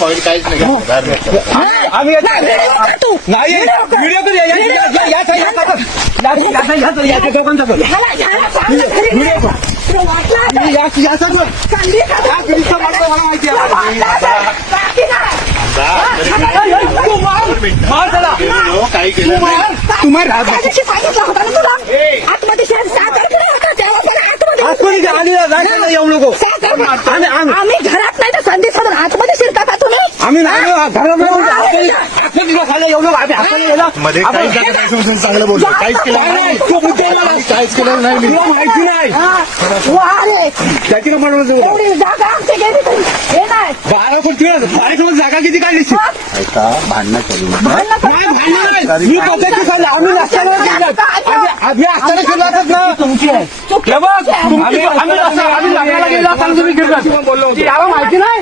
point काहीच नाही आम्ही नाही व्हिडिओ कर काही केलं तुम्हाला येऊ नको आम्ही घरात नाही तर संधी साधून आतमध्ये शिरता का तुम्ही आम्ही नाही घरात येऊ नको आम्ही मध्ये काहीच चांगलं बोलतो काहीच केलं नाही काहीच केलं नाही मी माहिती नाही त्याची एवढी जागा आमची गेली तरी हे नाही 12 कोटी जागा किती काढली ऐका भांडणं करू मी पद्धती सांगितलं आम्ही आम्ही असताना केलं असत ना तुमची आम्ही लग्नाला गेलो असताना तुम्ही बोललो माहिती नाही